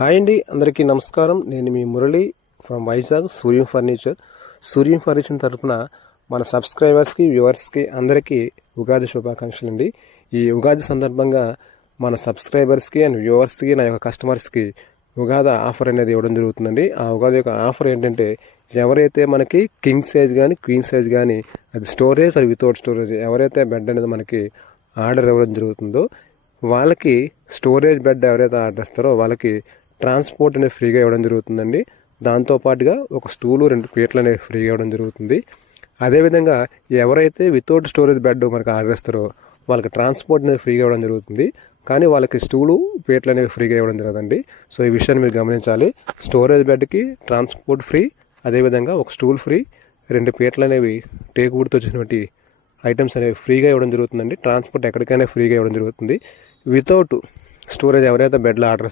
Hi అండి, అందరికీ నమస్కారం. నేను మీ Murali from Vizag Suryam furniture. Suryam furniture తరఫున మన సబ్స్క్రైబర్స్కి, వ్యూవర్స్కి అందరికీ ఉగాది శుభాకాంక్షలు అండి. ఈ ఉగాది సందర్భంగా మన సబ్స్క్రైబర్స్కి అండ్ వ్యూవర్స్కి, నా యొక్క కస్టమర్స్కి ఉగాది ఆఫర్ అనేది ఇవ్వడం జరుగుతుందండి. ఆ ఉగాది యొక్క ఆఫర్ ఏంటంటే, ఎవరైతే మనకి కింగ్ సైజ్ కానీ క్వీన్ సైజ్ కానీ, అది స్టోరేజ్ అది వితౌట్ స్టోరేజ్, ఎవరైతే బెడ్ అనేది మనకి ఆర్డర్ ఇవ్వడం జరుగుతుందో వాళ్ళకి, స్టోరేజ్ బెడ్ ఎవరైతే ఆర్డర్ ఇస్తారో వాళ్ళకి ట్రాన్స్పోర్ట్ అనేది ఫ్రీగా ఇవ్వడం జరుగుతుందండి. దాంతోపాటుగా ఒక స్టూలు, 2 పీటలు అనేవి ఫ్రీగా ఇవ్వడం జరుగుతుంది. అదేవిధంగా ఎవరైతే వితౌట్ స్టోరేజ్ బెడ్ మనకు ఆర్డర్ ఇస్తారో వాళ్ళకి ట్రాన్స్పోర్ట్ అనేది ఫ్రీగా ఇవ్వడం జరుగుతుంది. కానీ వాళ్ళకి స్టూలు, పీటలు అనేవి ఫ్రీగా ఇవ్వడం జరగదండి. సో ఈ విషయాన్ని మీరు గమనించాలి. స్టోరేజ్ బెడ్కి ట్రాన్స్పోర్ట్ ఫ్రీ, అదేవిధంగా ఒక స్టూల్ ఫ్రీ, 2 పీటలు అనేవి టేకువుడ్తో వచ్చినటువంటి ఐటమ్స్ అనేవి ఫ్రీగా ఇవ్వడం జరుగుతుందండి. ట్రాన్స్పోర్ట్ ఎక్కడికైనా ఫ్రీగా ఇవ్వడం జరుగుతుంది. వితౌట్ స్టోరేజ్ ఎవరైతే బెడ్లో ఆర్డర్